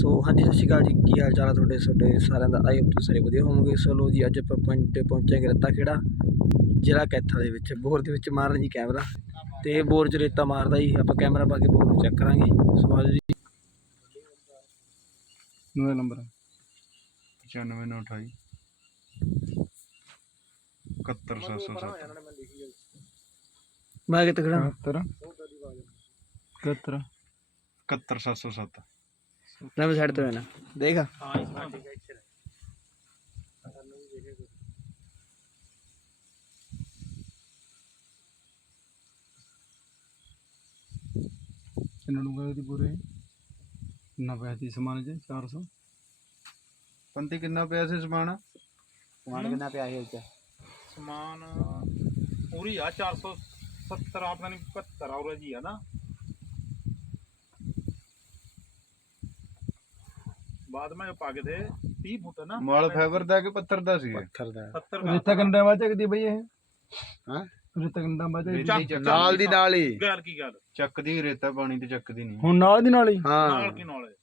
ਸੋ ਹਾਂਜੀ ਸਤਿ ਸ਼੍ਰੀ ਅਕਾਲ ਜੀ। ਕੀ ਹਾਲ ਚਾਲ ਤੁਹਾਡੇ? ਤੁਹਾਡੇ ਸਾਰਿਆਂ ਦਾ? ਆਈ ਹੋਪ ਤੁਸੀਂ ਸਾਰੇ ਵਧੀਆ ਹੋਵੋਗੇ। ਸੋ ਲੋ ਜੀ ਅੱਜ ਆਪਾਂ ਤੇ ਪਹੁੰਚਾਂਗੇ ਰੱਤਾ ਖੇੜਾ ਜ਼ਿਲ੍ਹਾ ਕੈਥਾ ਦੇ ਵਿੱਚ। ਬੋਰ ਦੇ ਵਿੱਚ ਮਾਰਨ ਜੀ ਕੈਮਰਾ ਤੇ ਬੋਰ 'ਚ ਰੇਤਾ ਮਾਰਦਾ ਜੀ। ਆਪਾਂ ਕੈਮਰਾ ਪਾ ਕੇ ਬੋਰ ਨੂੰ ਚੈੱਕ ਕਰਾਂਗੇ। ਸੋ ਆਜੋ ਜੀ। ਨਵਾਂ ਨੰਬਰ 95928 71707 ਮੈਂ ਕਿੱਥੇ ਖੜਾ 71 71 71707 ਲੈ ਮੈਂ ਸਾਈਡ ਤੇ ਰਹਿਣਾ ਦੇਖ। ਇਹਨਾਂ ਨੂੰ ਗਏ ਦੀ ਪੂਰੇ? ਨਾ ਪਿਆ ਸੀ ਸਮਾਨ ਜੇ? 400 ਪੰਤੀ ਕਿੰਨਾ ਪਿਆ ਸੀ ਸਮਾਨ? ਸਮਾਨ ਕਿੰਨਾ ਪਿਆ ਸੀ ਉੱਤੇ ਸਮਾਨ ਪੂਰੀ ਆ 470 ਆਪਣਾ ਨਹੀਂ 75 ਔਰ ਜੀ ਆ ਨਾ। ਬਾਅਦ ਮੈਂ ਜੋ ਪਾ ਕੇ ਦੇ 30 ਫੁੱਟ ਨਾ। ਮਾਲ ਫਾਈਬਰ ਦਾ ਕਿ ਪੱਥਰ ਦਾ ਸੀ ਪੱਥਰ ਦਾ। 70 ਰੇਤਾ ਕੰਡਾ ਵਾ ਚੱਕਦੀ ਬਈ ਇਹ? ਹਾਂ? ਰੇਤਾ ਕੰਡਾ ਵਾ ਚੱਕ- ਨਾਲ ਦੀ ਨਾਲ ਹੀ। ਗੱਲ ਕੀ ਗੱਲ? ਚੱਕਦੀ ਰੇਤਾ ਪਾਣੀ ਤੇ ਚੱਕਦੀ ਨਹੀਂ। ਹੁਣ ਨਾਲ ਦੀ ਨਾਲ ਹੀ? ਹਾਂ। ਨਾਲ ਕੀ ਨਾਲ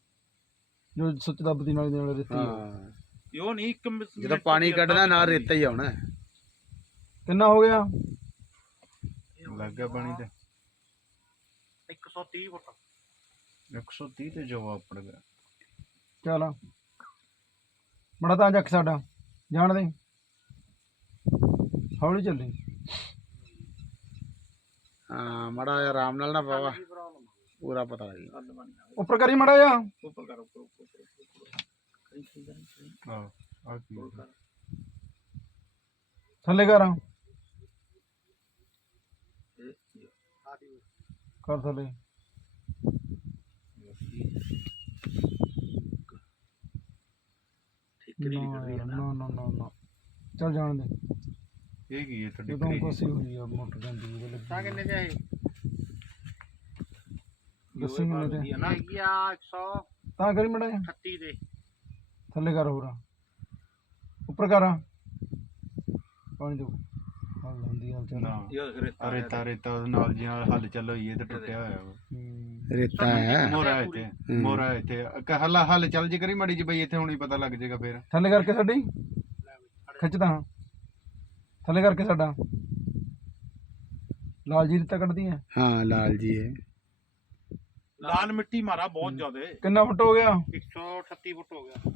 ਜੋ ਸੁੱਚ ਦੱਬਦੀ ਨਾਲ ਦੀ ਨਾਲ ਰੇਤੀ ਹਾਂ ਇਹੋ ਨਹੀਂ ਇੱਕ ਮਿੰਟ ਜਦੋਂ ਪਾਣੀ ਕੱਢਣਾ ਨਾਲ ਰੇਤਾ ਹੀ ਆਉਣਾ ਕਿੰਨਾ ਹੋ ਗਿਆ? ਲੱਗ ਗਿਆ ਪਾਣੀ ਤੇ। 130 ਫੁੱਟ। 130 ਤੇ ਜਵਾਬ ਪੜ ਗਿਆ। ਚੱਲ। ਬੜਾ ਤਾਂ ਜੱਕ ਸਾਡਾ। ਜਾਣ ਦੇ। ਹੌਲੀ ਚੱਲੀ। ਹਾਂ ਮੜਾ ਆਰਾਮ ਨਾਲ ਨਾ ਪਾਵਾ ਪੂਰਾ ਪਤਾ ਲੱਗ ਉੱਪਰ ਕਰੀ ਮੜਾ ਜਾ ਉੱਪਰ ਕਰ ਉੱਪਰ ਉੱਪਰ ਉੱਪਰ ਆ ਆ। ਕੀ ਥੱਲੇ ਕਰ। ਕਰ ਥੱਲੇ। ਨਾ ਨਾ? ਨਾ ਨਾ ਨਾ ਚੱਲ ਜਾਣ ਦੇ। ਇਹ ਕੀ ਹੈ ਤੁਹਾਡੀ ਜਦੋਂ? ਕੋਸੀ ਹੋਈ ਆ ਮੋਟਰ ਜਾਂਦੀ ਉਹਦੇ ਲੱਗੀ ਤਾਂ ਕਿੰਨੇ ਦੇ ਦੱਸੀ ਕਿੰਨੇ ਤੇ ਇਹ ਨਾ। ਹੈਗੀ ਆ 138 ਤਾਂ ਕਰੀ ਮੜਾ ਦੇ। ਥੱਲੇ ਕਰ ਹੋਰ। ਉੱਪਰ ਕਰ। ਪਾਣੀ ਦੋ। ਹਲ ਹੁੰਦੀ ਆ ਚੱਲ ਨਾ ਇਹ ਰੇਤਾ ਰੇਤਾ ਰੇਤਾ ਉਹਦੇ ਨਾਲ ਜੀ ਨਾਲ ਹੱਲ ਚੱਲ ਹੋਈ ਹੈ ਤੇ ਟੁੱਟਿਆ ਹੋਇਆ ਵਾ। ਹੂੰ। ਰੇਤਾ ਹੈ। ਮੋਰਾ ਇੱਥੇ ਮੋਰਾ ਇੱਥੇ। ਕ- ਹੱਲ ਹੱਲ ਚੱਲ ਜੇ ਕਰੀ ਮੜੀ ਜੀ ਬਈ ਇੱਥੇ ਹੁਣ ਹੀ ਪਤਾ ਲੱਗ ਜਾਏਗਾ ਫੇਰ। ਥੱਲੇ ਕਰਕੇ ਸਾਡੀ? ਖਿੱਚਦਾ ਹਾਂ। ਥੱਲੇ ਕਰਕੇ ਸਾਡਾ। ਲਾਲ ਜੀ ਤਾਂ ਕੱਢਦੀ ਹੈ ਹਾਂ ਲਾਲ ਜੀ ਹੈ। ਲਾਲ ਮਿੱਟੀ ਮਾਰਾ ਬਹੁਤ ਜ਼ਿਆਦੇ। ਕਿੰਨਾ ਫੁੱਟ ਹੋ ਗਿਆ? 138 ਫੁੱਟ ਹੋ ਗਿਆ।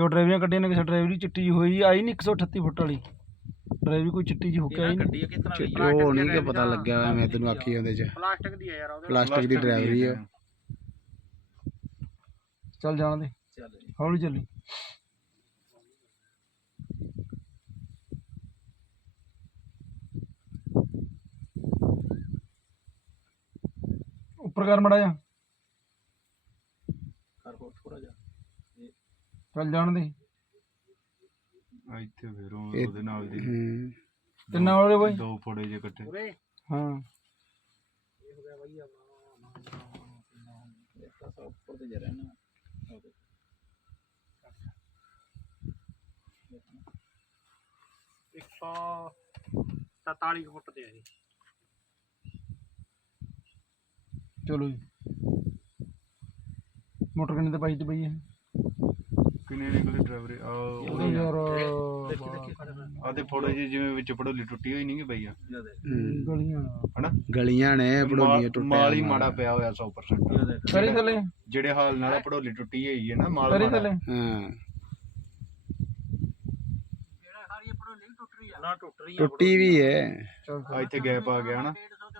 ਜੋ ਡਰਾਈਵਰੀਆਂ ਕੱਢੀਆਂ ਨੇ ਕਿਸੇ ਡਰਾਈਵਰੀ ਚਿੱਟੀ ਜਿਹੀ ਹੋਈ ਆਈ ਨਹੀਂ 138 ਫੁੱਟ ਵਾਲੀ। ਡਰਾਈਵਰੀ ਕੋਈ ਚਿੱਟੀ ਜਿਹੀ ਹੋ ਕੇ ਆਈ ਨਹੀਂ ਗੱਡੀ ਕਿਤਨਾ ਚਿੱਟੀ ਉਹ ਨਹੀਂ ਕਿ ਪਤਾ ਲੱਗਿਆ ਹੋਇਆ ਮੈਂ ਤੈਨੂੰ ਆਖੀ ਉਹਦੇ ਚ। ਪਲਾਸਟਿਕ ਦੀ ਆ ਯਾਰ ਉਹਦੇ ਪਲਾਸਟਿਕ ਦੀ ਡਰਾਈਵਰੀ ਹੈ ਚੱਲ ਜਾਣ ਦੇ। ਚੱਲ ਹੌਲੀ ਚੱਲੀ। ਉੱਪਰ ਕਰ ਮੜਾ ਜਾ ਕਰ ਹੋਰ ਥੋੜਾ ਜਿਹਾ। ਚੱਲ ਜਾਣ ਦੇ। ਆ ਇੱਥੇ ਫੇਰ ਉਹ- ਉਹਦੇ ਨਾਲ ਦੀ। ਹੂੰ। ਕਿੰਨਾ ਵਾਲੇ ਬਾਈ? ਦੋ ਫੋੜੇ ਜੇ ਇਕੱਠੇ। ਹਾਂ। ਇੱਕ ਸੌ ਕੁ ਫੁੱਟ ਤੇ ਚਲੋ ਜੀ। ਮੋਟਰ ਕਿੰਨੇ ਤੇ ਪਾਈ ਤੇ ਪਈ ਹੈ ਕਿੰਨੇ ਨਿਕਲੇ ਡਰਾਈਵਰ? ਆ ਉਹਦੇ ਯਾਰ ਦੇਖੀ ਦੇਖੀ ਖੜੇ ਮੈਂ ਆਦੇ ਫੋੜੇ ਜੇ ਜਿਵੇਂ ਵਿੱਚ ਪੜੋਲੀ ਟੁੱਟੀ ਹੋਈ ਨਹੀਂ ਕਿ ਬਈ ਆ। ਹੂੰ। ਗਲੀਆਂ। ਹਨਾ? ਗਲੀਆਂ ਨੇ ਪੜੋਲੀਆਂ ਟੁੱਟਿਆ ਮਾਲ ਹੀ ਮਾੜਾ ਪਿਆ ਹੋਇਆ 100% ਕਰੀ ਥੱਲੇ। ਜਿਹੜੇ ਹਾਲ ਨਾਲ ਪੜੋਲੀ ਟੁੱਟੀ ਹੋਈ ਹੈ ਨਾ ਮਾਲ ਕਰੀ ਮਾੜਾ। ਥੱਲੇ। ਹਾਂ। ਨਾ ਟੁੱਟ ਰਹੀ ਟੁੱਟੀ ਵੀ ਹੈ। ਚੱਲ ਆ ਇੱਥੇ ਗੈਪ ਆ ਗਿਆ ਨਾ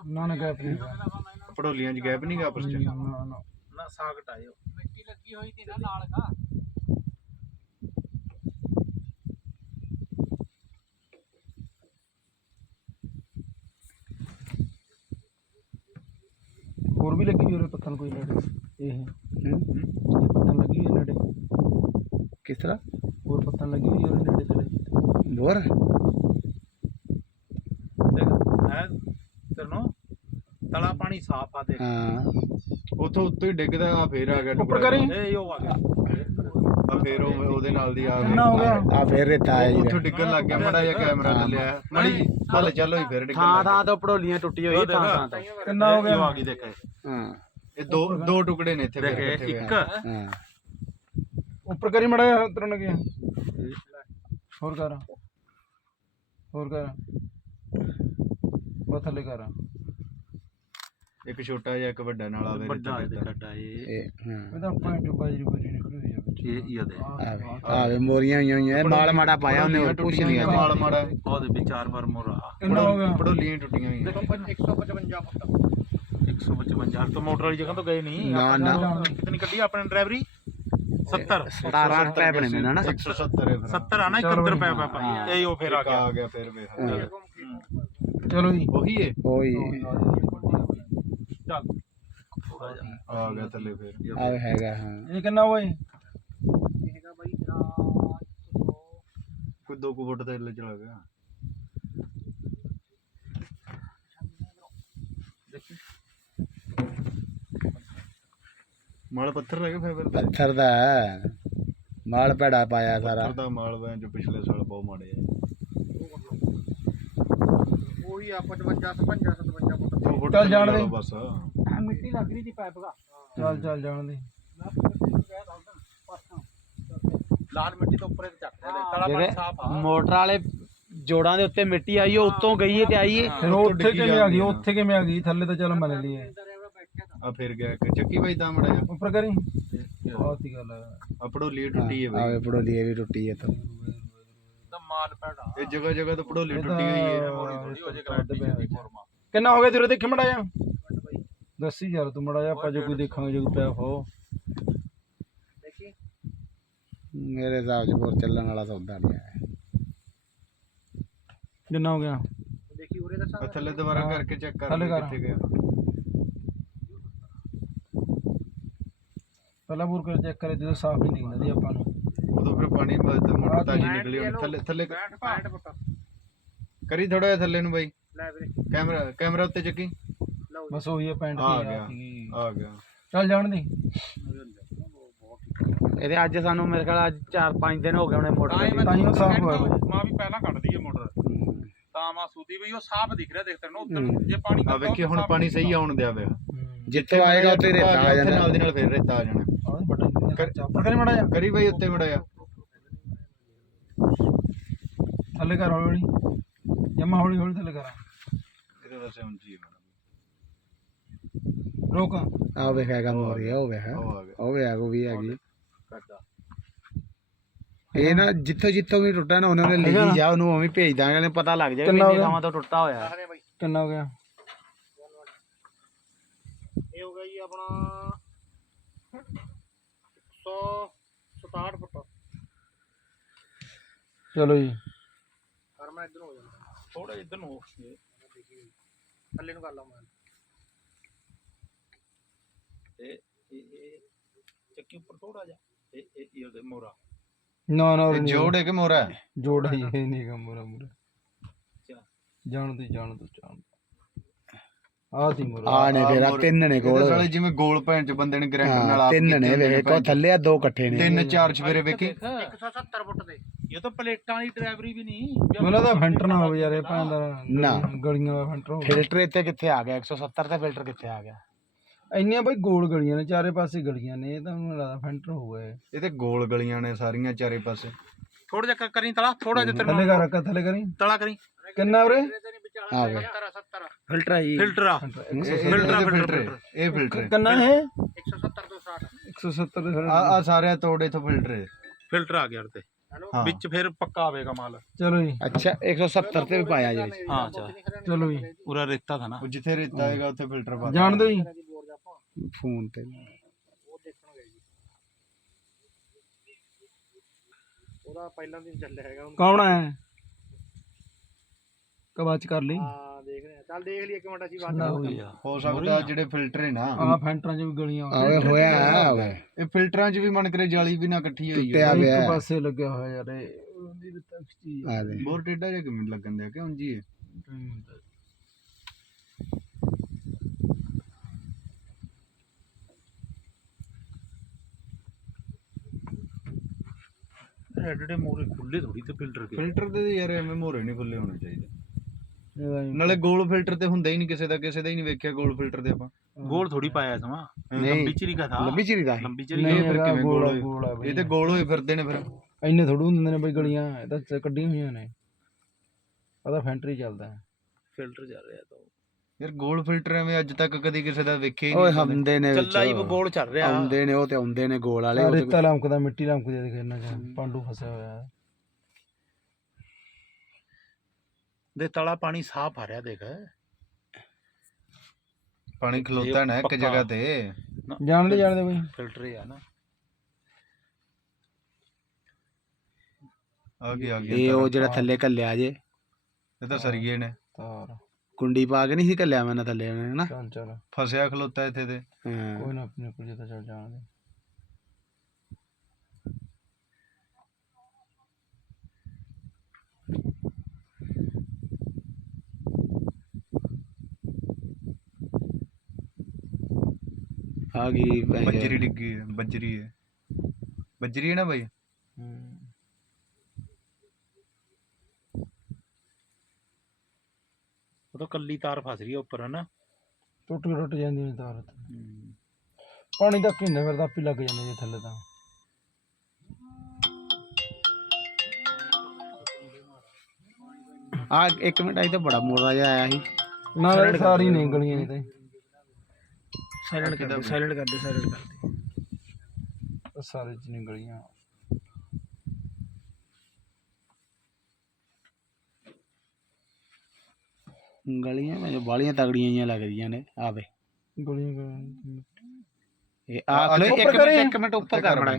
ਨਾ ਨਾ ਗੈਪ ਨਹੀਂ। ਹੈਗਾ। ਪੜੋਲੀਆਂ 'ਚ ਗੈਪ ਨਹੀਂ ਗਾ ਆਪਸ 'ਚ। ਨਾ ਨਾ ਆਇਓ ਮਿੱਟੀ ਲੱਗੀ ਹੋਈ ਤੀ ਨਾ ਨਾਲ ਦਾ ਹੋਰ ਵੀ ਲੱਗੀ ਹੋਈ ਪੱਤਨ ਕੋਈ ਨੇੜੇ ਇਹ ਹੂੰ। ਪੱਤਨ ਲੱਗੀ ਹੋਈ ਨੇੜੇ ਕਿਸ ਤਰ੍ਹਾਂ? ਹੋਰ ਪੱਤਨ ਲੱਗੀ ਹੋਈ ਉਹਦੇ ਨੇੜੇ ਤੇਰੇ ਬੋਰ? ਦੇਖ ਹੈ ਤਰਨੋ ਤਲਾ ਪਾਣੀ ਸਾਫ਼ ਆ ਦੇਖ। ਹਾਂ। ਉੱਥੋਂ ਉੱਤੇ ਹੀ ਡਿੱਗਦਾ ਫੇਰ ਆ ਗਿਆ ਉੱਪਰ ਟੁਕੜਾ ਕਰੀ। ਇਹ ਉਹ ਆ ਗਿਆ। ਫੇਰ ਉਹ ਉਹਦੇ ਨਾਲ ਦੀ ਆ ਹੋ ਗਿਆ? ਆ ਫੇਰ ਰੇਤਾ ਆਇਆ ਜੀ ਉੱਥੋਂ ਡਿੱਗਣ ਲੱਗ ਗਿਆ ਮੜਾ ਜਿਹਾ ਕੈਮਰਾ ਚੱਲਿਆ ਮੜੀ ਜੀ ਹੱਲ ਚੱਲ ਹੋਈ ਫੇਰ ਡਿੱਗਣ ਲੱਗ ਗਿਆ। ਤੋਂ ਪੜੋਲੀਆਂ ਟੁੱਟੀ ਹੋਈ ਥਾਂ ਥਾਂ ਕਿੰਨਾ ਹੋ ਗਿਆ? ਆ ਗਈ ਦੇਖ। ਹਾਂ। ਇਹ ਦੋ ਦੋ ਟੁਕੜੇ ਨੇ ਇੱਥੇ ਦੇਖ ਇੱਕ। ਹਾਂ। ਉੱਪਰ ਕਰੀ ਮੜਾ ਜਾ ਉਤਰਨ ਲੱਗਿਆ ਹੋਰ ਕਰ। ਹੋਰ ਕਰ। ਬਸ ਥੱਲੇ ਕਰ। ਇੱਕ ਛੋਟਾ ਜਿਹਾ ਇੱਕ ਵੱਡਾ ਨਾਲ ਆਵੇ ਵੱਡਾ ਇਹਦੇ ਕੱਟਾ ਇਹ। ਹਾਂ। ਇਹਦਾ ਆਪਾਂ ਇੰਟੂ ਬਾਜਰੀ ਬੁਜਰੀ ਨਿਕਲ ਇਹ ਹੀ ਉਹਦੇ ਆਵੇ ਆਵੇ ਮੋਰੀਆਂ ਹੋਈਆਂ ਹੋਈਆਂ ਇਹ ਮਾਲ ਮਾੜਾ ਪਾਇਆ ਉਹਨੇ ਹੋਰ ਕੁਛ ਨਹੀਂ ਆ ਮਾਲ ਮਾੜਾ ਉਹਦੇ ਵੀ ਚਾਰ ਵਾਰ ਮੋਰਾ ਕਿੰਨਾ ਹੋ ਗਿਆ। ਪੜੋਲੀਆਂ ਟੁੱਟੀਆਂ ਹੋਈਆਂ। 155 ਫੁੱਟ। 155 ਤੋਂ ਮੋਟਰ ਵਾਲੀ ਜਗ੍ਹਾ ਤੋਂ ਗਏ ਨਹੀਂ। ਨਾ ਨਾ। ਕਿਤਨੀ ਕੱਢੀ ਆਪਣੇ ਡਰਾਈਵਰੀ? 70 17 ਪੈਪ ਨੇ ਮੈਨਾਂ ਨਾ। 70 70 ਆ ਨਾ 71 ਪੈਪ ਆ। ਭਾਈ। ਇਹ ਉਹ ਫੇਰ ਆ ਗਿਆ ਆ ਗਿਆ। ਫੇਰ ਵੇਖ ਚਲੋ ਜੀ। ਉਹੀ ਹੈ ਉਹੀ। ਚੱਲ। ਆ ਗਿਆ ਥੱਲੇ ਫੇਰ। ਆ ਹੈਗਾ ਹਾਂ। ਇਹ ਕਿੰਨਾ ਹੋਏ 2 ਕੁ ਫੁੱਟ ਥੱਲੇ ਚਲਾ ਗਿਆ। ਮਾਲ ਪੱਥਰ ਰਹਿ ਗਿਆ ਫਾਈਬਰ ਦਾ ਪੱਥਰ ਦਾ ਹੈ। ਮਾਲ ਭੈੜਾ ਪਾਇਆ ਸਾਰਾ। ਪੱਥਰ ਦਾ ਮਾਲ ਵੈਂ ਜੋ ਪਿਛਲੇ ਸਾਲ ਬਹੁਤ ਮਾੜੇ ਆ। ਉਹੀ ਆ 55 55 57 ਫੁੱਟ। 2 ਫੁੱਟ ਚੱਲ ਜਾਣ ਦੇ। ਬਸ। ਮਿੱਟੀ ਲੱਗ ਰਹੀ ਸੀ ਪਾਈਪ ਦਾ। ਚੱਲ ਚੱਲ ਜਾਣ ਦੇ। ਲਾਲ ਮਿੱਟੀ ਤੋਂ ਉੱਪਰ ਚੱਕ ਰਿਹਾ ਤਲਾ ਪਾਣੀ ਜਿਹੜੇ ਸਾਫ਼ ਆ। ਮੋਟਰ ਵਾਲੇ ਜੋੜਾਂ ਦੇ ਉੱਤੇ ਮਿੱਟੀ ਆਈ ਉਹ ਉੱਤੋਂ ਗਈ ਹੈ ਤੇ ਆਈ ਹੈ? ਫਿਰ ਉਹ ਉੱਥੇ ਕਿਵੇਂ ਆ ਗਈ? ਉੱਥੇ ਕਿਵੇਂ ਆ ਗਈ? ਥੱਲੇ ਤਾਂ ਚੱਲ ਮੰਨ ਲਈਏ ਆ ਫਿਰ ਗਿਆ ਇੱਕ। ਚੱਕੀ ਬਾਈ ਦਾ ਮੜਾ ਜਾ ਉੱਪਰ ਕਰੀ। ਬਹੁਤ ਹੀ ਗੱਲ ਹੈ। ਆ ਪੜੋਲੀ ਟੁੱਟੀ ਹੈ ਆਵੇ ਬਈ। ਪੜੋਲੀ ਇਹ ਵੀ ਟੁੱਟੀ ਹੈ ਤਾਂ ਤਾਂ ਮਾਲ ਪੈੜਾ ਇਹ ਜਗ੍ਹਾ ਜਗ੍ਹਾ ਤੋਂ ਪੜੋਲੀ ਇਹ ਟੁੱਟੀ ਹੋਈ ਹੈ। ਮੋਰੀ ਥੋੜੀ ਹੋ ਜੇ ਗਾਰੰਟੀ ਦੀ ਫੋਰਮਾ ਕਿੰਨਾ ਹੋ ਗਿਆ ਤੇਰੇ ਦੇਖੀ ਮੜਾ ਜਾ ਦੱਸੀ ਯਾਰ ਤੂੰ ਮੜਾ ਜਾ ਆਪਾਂ ਜੋ ਕੋਈ ਦੇਖਾਂਗੇ ਜੋ ਕੋਈ ਪਿਆ ਹੋ। ਮੇਰੇ ਹਿਸਾਬ 'ਚ ਹੋਰ ਚੱਲਣ ਵਾਲਾ ਸੌਦਾ ਨਹੀਂ ਹੈ। ਕਿੰਨਾ ਹੋ ਗਿਆ? ਦੇਖੀ ਉਰੇ ਦਾ ਆ ਥੱਲੇ ਦੁਬਾਰਾ ਕਰਕੇ ਚੈੱਕ ਕਰ ਥੱਲੇ ਕਰ। ਕਿੱਥੇ ਗਿਆ। ਪਹਿਲਾਂ ਬੂਰ ਕਰ ਚੈੱਕ ਕਰੇ ਜਦੋਂ ਸਾਫ਼ ਨਹੀਂ ਦਿਖਦਾ ਜੀ ਆਪਾਂ ਨੂੰ। ਉਦੋਂ ਫਿਰ ਪਾਣੀ ਮਤਲਬ ਮੋਟਰ ਤਾਜੀ ਨਿਕਲੀ ਹੋਣੀ। ਥੱਲੇ ਥੱਲੇ 65 ਫੁੱਟ ਕਰੀ ਥੋੜਾ ਜਿਹਾ ਥੱਲੇ ਨੂੰ ਬਾਈ। ਲੈ ਵੀਰੇ। ਕੈਮਰਾ ਕੈਮਰਾ ਉੱਤੇ ਚੱਕੀ। ਲਓ ਬਸ ਉਹੀ ਆ ਪੈਂਟ ਆ ਦੀ ਗਿਆ। ਆ ਆ ਗਿਆ। ਚੱਲ ਜਾਣ ਦੇ। ਇਹਦੇ ਅੱਜ ਸਾਨੂੰ ਮੇਰੇ ਖਿਆਲ ਅੱਜ 4-5 ਦਿਨ ਹੋ ਗਏ ਉਹਨੇ ਮੋਟਰ ਤਾਂ ਹੀ ਤਾਂ ਹੀ ਉਹ ਸਾਫ਼ ਹੋਇਆ ਮੈਂ ਮਾਂ ਵੀ ਪਹਿਲਾਂ ਕੱਢਦੀ ਹੈ ਮੋਟਰ। ਤਾਂ ਮਾ ਸੂਦੀ ਵੀ ਉਹ ਸਾਫ਼ ਦਿਖ ਰਿਹਾ ਦੇਖ ਤੈਨੂੰ ਉਦੋਂ ਜੇ ਪਾਣੀ ਆ ਵੇਖੀ ਹੁਣ ਪਾਣੀ ਸਹੀ ਆਉਣ ਦਿਆ ਵੇ। ਜਿੱਥੇ ਆਏਗਾ ਉੱਥੇ ਰੇਤਾ ਆ ਜਾਂਦਾ। ਨਾਲ ਦੀ ਨਾਲ ਫਿਰ ਰੇਤਾ ਆ ਜਾਣਾ। ਆਹ ਬਟਨ ਉੱਪਰ ਕਰੀ ਮੜਾ ਜਾ ਕਰੀ ਬਾਈ ਉੱਤੇ ਮੜਾਇਆ ਥੱਲੇ ਕਰ ਹੌਲੀ ਹੌਲੀ। ਜਮਾ ਹੌਲੀ ਹੌਲੀ ਥੱਲੇ ਕਰ। ਇਹਦੇ ਵਾਸਤੇ ਉਂਚੀ ਹੈ ਰੋਕ। ਆਹ ਵੇਖ ਹੈਗਾ ਮੋਰੀ ਉਹ ਵੇਖ। ਉਹ ਆ ਗਿਆ। ਉਹ ਵੇਖ ਉਹ ਵੀ ਹੈਗੀ ਇਹ ਨਾ ਜਿੱਥੋਂ ਜਿੱਥੋਂ ਵੀ ਟੁੱਟਾ ਨਾ ਉਹਨਾਂ ਨੇ ਲਿਖੀ ਜਾ ਉਹਨੂੰ ਉਵੇਂ ਭੇਜ ਦਾਂਗੇ ਉਹਨੂੰ ਪਤਾ ਲੱਗ ਜਾਏਗਾ ਕਿੰਨਾ ਗਿਆ? ਥਾਵਾਂ ਤੋਂ ਟੁੱਟਾ ਹੋਇਆ। ਕਿੰਨਾ ਹੋ ਗਿਆ? ਇਹ ਹੋ ਗਿਆ ਜੀ ਆਪਣਾ 167 ਫੁੱਟ। ਚਲੋ ਜੀ। ਕਰ ਮੈਂ ਇੱਧਰ ਹੋ ਜਾਂਦਾ। ਥੋੜਾ ਇਧਰ ਨੂੰ ਹੋ ਕੇ ਥੱਲੇ ਨੂੰ ਕਰ ਲਾ ਮੈਂ। ਇਹ ਇਹ ਇਹ ਚੱਕੀ ਉੱਪਰ ਥੋੜਾ ਜਾ ਇਹ ਇਹ ਇਹ ਉਹਦੇ ਮੋਰਾ ਨਾ ਨਾ ਇਹ ਜੋੜ ਹੈ ਕਿ ਮੋਰਾ ਹੈ? ਜੋੜ ਹੀ ਇਹ ਨਹੀਂ ਗਾ ਮੁਰਾ ਮੁਰਾ ਅੱਛਾ। ਜਾਣ ਦੇ ਜਾਣ ਦੋ ਜਾਣ ਆ ਤੀ ਮੁਰਾ ਆ ਨੇ ਤੇਰਾ ਤਿੰਨ ਨੇ ਇਹਦੇ ਕੋਲ ਸਾਲੇ ਜਿਵੇਂ ਗੋਲ ਭੈਣ ਚ ਬੰਦੇ ਨੇ ਗ੍ਰੈਂਡਰ ਨਾਲ ਆਪ ਤਿੰਨ ਨੇ ਵੇਖ ਕੋ। ਥੱਲੇ ਆ ਦੋ ਇਕੱਠੇ ਨੇ। ਤਿੰਨ ਚਾਰ ਚਵੇਰੇ ਵੇਖੀ। 170 ਫੁੱਟ ਤੇ ਇਹ ਤਾਂ ਪਲੇਟਾਂ ਵਾਲੀ ਡਰਾਈਵਰੀ ਵੀ ਨਹੀਂ। ਮੈਨੂੰ ਤਾਂ ਫੈਂਟਰ ਨਾ ਹੋਵੇ ਯਾਰ ਇਹ ਭੈਣ ਦਾ ਨਾ। ਗਲੀਆਂ ਦਾ ਫੈਂਟਰ ਹੋਵੇ। ਫਿਲਟਰ ਇੱਥੇ ਕਿੱਥੇ ਆ ਗਿਆ? 170 ਤੇ ਫਿਲਟਰ ਕਿੱਥੇ ਆ ਗਿਆ? ਇੰਨੀਆਂ ਬਈ ਗੋਲ ਗਲੀਆਂ ਨੇ ਚਾਰੇ ਪਾਸੇ ਗਲੀਆਂ ਨੇ ਇਹ ਤਾਂ ਮੈਨੂੰ ਲੱਗਦਾ ਫੈਂਟਰ ਹੋਊਗਾ ਇਹ। ਇਹ ਤੇ ਗੋਲ ਗਲੀਆਂ ਨੇ ਸਾਰੀਆਂ ਚਾਰੇ ਪਾਸੇ। ਥੋੜਾ ਜਿਹਾ ਕ- ਕਰੀ ਤਲਾ ਥੋੜਾ ਜਿਹਾ ਥੱਲੇ ਤੇਰੇ ਕਰ ਰੱਖਾ ਥੱਲੇ ਕਰੀ। ਤਲਾ ਕਰੀ। ਕਿੰਨਾ ਵੀਰੇ ਆ ਗਿਆ। 70 70 ਫਿਲਟਰ ਆ ਜੀ। ਫਿਲਟਰ ਆ। ਫਿਲਟਰ ਆ, ਫਿਲਟਰ, ਫਿਲਟਰ ਹੈ। ਇਹ ਫਿਲਟਰ। ਹੈ। ਕਿੰਨਾ ਇਹ? 170 ਤੋਂ 60 170 ਦੇ ਆ ਆ ਸਾਰਿਆਂ ਤੋੜੇ ਤੋਂ ਫਿਲਟਰ ਹੈ ਫਿਲਟਰ ਆ ਗਿਆ ਤੇ। ਹਾਂ। ਵਿੱਚ ਫਿਰ ਪੱਕਾ ਆਵੇਗਾ ਮਾਲ। ਚਲੋ ਜੀ। ਅੱਛਾ 170 ਤੇ ਵੀ ਪਾਇਆ ਜੀ। ਹਾਂ ਅੱਛਾ। ਚਲੋ ਜੀ। ਪੂਰਾ ਰੇਤਾ ਥਾ ਨਾ। ਉਹ ਜਿੱਥੇ ਰੇਤਾ ਆਏਗਾ ਉੱਥੇ ਫਿਲਟਰ ਪਾ ਜਾਣ ਦਿਓ ਜੀ। ਫੋਨ ਤੇ। ਉਹ ਦੇਖਣਗੇ ਜੀ। ਉਹਦਾ ਪਹਿਲਾਂ ਦਿਨ ਚੱਲਿਆ ਹੈਗਾ। ਹੁਣ ਕੌਣ ਹੈ ਕਬਾਚ ਕਰ ਲਈ? ਹਾਂ ਦੇਖ ਰਹੇ ਹਾਂ। ਚੱਲ ਦੇਖ ਲਈ ਇੱਕ ਮਿੰਟ ਅਸੀਂ ਬਾਅਦ ਹੋ ਸਕਦਾ ਜਿਹੜੇ ਫਿਲਟਰ ਹੈ ਨਾ। ਆ ਫੈਂਟਰਾਂ 'ਚ ਵੀ ਗਲੀਆਂ ਆ ਆਵੇ ਹੋਇਆ ਆਵੇ ਇਹ ਫਿਲਟਰਾਂ 'ਚ ਵੀ ਮਨ ਕਰੇ ਜਾਲੀ ਵੀ ਨਾ ਇਕੱਠੀ ਹੋਈ ਟੁੱਟਿਆ ਹੈ ਪਿਆ। ਇੱਕ ਪਾਸੇ ਲੱਗਿਆ ਹੋਇਆ ਯਾਰ ਇਹ ਉਹਦੀ ਤਾਂ ਆ ਦੇ ਬਹੁਤ ਟੇਡਾ ਜਿਹਾ ਕਿਵੇਂ ਲੱਗਣ ਦਿਆ ਕਿ ਉਂਝੀ ਹੈ। ਐਡੇ ਮੋਰੇ ਖੁੱਲੇ ਥੋੜੀ ਤੇ ਫਿਲਟਰ ਕੇ। ਫਿਲਟਰ ਦੇ ਯਾਰ ਐਵੇਂ ਮੋਰੇ ਨਹੀਂ ਖੁੱਲੇ ਹੋਣੇ ਚਾਹੀਦੇ। ਨਾਲੇ ਗੋਲ ਫਿਲਟਰ ਤੇ ਹੁੰਦਾ ਹੀ ਨਹੀਂ ਕਿਸੇ ਦਾ ਕਿਸੇ ਦਾ ਹੀ ਨਹੀਂ ਵੇਖਿਆ ਗੋਲ ਫਿਲਟਰ ਤੇ ਆਪਾਂ। ਗੋਲ ਥੋੜੀ ਪਾਇਆ ਸਮਾਂ। ਲੰਬੀ ਚਿਰੀ ਦਾ ਥਾ। ਲੰਬੀ ਚਿਰੀ ਦਾ ਲੰਬੀ ਚਿਰੀ ਨਹੀਂ, ਇਹ ਫਿਰ ਕਿਵੇਂ ਗੋਲ ਹੋਏ? ਇਹ ਤੇ ਗੋਲ ਹੋਏ ਫਿਰਦੇ ਨੇ ਫਿਰ। ਇੰਨੇ ਥੋੜੂ ਹੁੰਦੇ ਨੇ ਬਈ ਗਲੀਆਂ ਇਹ ਤਾਂ ਕੱਢੀਆਂ ਹੋਈਆਂ ਨੇ। ਪਤਾ ਫੈਂਟਰੀ ਚੱਲਦਾ। ਹੈ ਫਿਲਟਰ ਚੱਲ ਰਿਹਾ ਤਾਂ। ਯਾਰ ਗੋਲ ਫਿਲਟਰ ਐਵੇਂ ਅੱਜ ਤੱਕ ਕਦੀ ਕਿਸੇ ਦਾ ਵੇਖਿਆ ਨਹੀਂ ਓਏ ਹਮਦੇ ਨੇ। ਵਿੱਚ ਚੱਲਾ ਹੀ ਗੋਲ ਚੱਲ ਰਿਹਾ। ਆਉਂਦੇ ਨੇ ਉਹ ਤੇ ਆਉਂਦੇ ਨੇ ਗੋਲ ਵਾਲੇ ਉਹ ਰੇਤਾ ਲੰਕਦਾ ਮਿੱਟੀ ਲੰਕਦੀ ਦੇਖ ਇਹਨਾਂ ਚ ਪਾਂਡੂ ਫਸਿਆ ਹੋਇਆ ਦੇ ਤਲਾ ਪਾਣੀ ਸਾਫ਼ ਆ ਰਿਹਾ ਦੇਖ। ਪਾਣੀ ਖਲੋਤਾ ਨਾ ਇੱਕ ਜਗ੍ਹਾ ਤੇ। ਜਾਣਦੇ ਜਾਣਦੇ ਬਈ ਫਿਲਟਰ ਹੀ ਆ ਨਾ। ਆ ਗਿਆ ਆ ਗਿਆ ਇਹ ਉਹ ਜਿਹੜਾ ਥੱਲੇ ਕੱਲਿਆ ਜੇ। ਇਹ ਤਾਂ ਸਰਗੇ ਨੇ। ਤਾਰ। ਕੁੰਡੀ ਪਾ ਕੇ ਨਹੀਂ ਸੀ ਕੱਲਿਆ ਮੈਂ ਨਾ ਥੱਲੇ ਉਹਨੇ ਹਨਾ? ਚੱਲ ਚੱਲ। ਫਸਿਆ ਖਲੋਤਾ ਇੱਥੇ ਤੇ। ਹਾਂ। ਕੋਈ ਨਾ ਆਪਣੇ ਕੋਲ ਜਿੱਦਾਂ ਚੱਲ ਜਾਣਦੇ ਆ ਗਈ। ਬੱਜਰੀ ਡਿੱਗੀ ਹੈ ਬੱਜਰੀ ਹੈ। ਬੱਜਰੀ ਹੈ ਨਾ ਬਾਈ? ਉਦੋਂ ਕੱਲੀ ਤਾਰ ਫਸ ਰਹੀ ਹੈ ਉੱਪਰ ਹਨਾ? ਟੁੱਟ ਟੁੱਟ ਜਾਂਦੀ ਨੇ ਤਾਰ ਉੱਤੇ। ਪਾਣੀ ਦਾ ਕਿੰਨਾ ਫਿਰਦਾ ਆਪੀ ਲੱਗ ਜਾਂਦਾ ਜੇ ਥੱਲੇ ਤਾਂ। ਆ ਇੱਕ ਮਿੰਟ ਆਈ ਤਾਂ ਬੜਾ ਮੋੜਾ ਜਿਹਾ ਆਇਆ ਸੀ। ਨਾਲੇ ਸਾਰੀ ਨਹੀਂ ਗਲੀਆਂ ਨੇ ਤੇ ਸਾਇਲੈਂਟ ਕਰ ਸਾਇਲੈਂਟ ਕਰ ਸਾਇਲੈਂਟ ਕਰ ਸਾਰੇ ਚ ਨਹੀਂ ਗਲੀਆਂ। ਗਲੀਆਂ ਵਿੱਚ ਬਾਲੀਆਂ ਤਗੜੀਆਂ ਜੀਆਂ ਲੱਗਦੀਆਂ ਨੇ ਆਵੇ। ਗਲੀਆਂ ਇਹ ਆ ਖਲੋ ਇੱਕ ਇੱਕ ਮਿੰਟ ਉੱਪਰ ਕਰ ਬਣਾ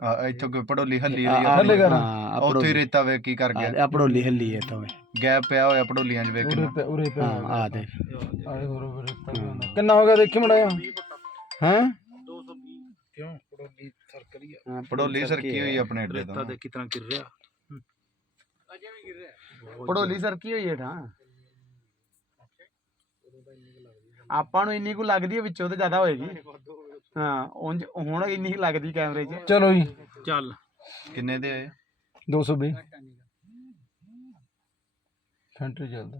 ਆ ਇੱਥੋਂ ਪੜੋਲੀ ਹੱਲੀ ਆ ਹੱਲੇ ਕਰਨਾ। ਉੱਥੇ ਰੇਤਾ ਵੇ ਕੀ ਕਰ ਗਿਆ। ਆਪੜੋਲੀ ਹੱਲੀ ਹੈ ਤਾਂ ਗੈਪ ਪਿਆ ਹੋਇਆ ਪੜੋਲੀਆਂ 'ਚ ਵੇਖ ਉਰੇ ਉਰੇ ਪੈ ਆ। ਦੇ ਆਏ ਹੋਰ ਉਰੇ ਰਸਤਾ ਆਪਣੇ ਪੜੋਲੀ ਸਰਕੀ ਹੋਈ ਹੈ ਠਾਂ ਆਪਾਂ ਨੂੰ ਇੰਨੀ ਕੁ ਲੱਗਦੀ ਹੈ ਵਿੱਚੋਂ ਤੇ ਜ਼ਿਆਦਾ ਹੋਏਗੀ। ਹਾਂ ਉਂਝ ਹੁਣ ਇੰਨੀ ਕੁ ਲੱਗਦੀ ਕੈਮਰੇ 'ਚ। ਚਲੋ ਜੀ। चल ਕਿੰਨੇ ਦੇ ਆਏ? 220 ਫੈਂਟਰੀ ਚੱਲਦਾ।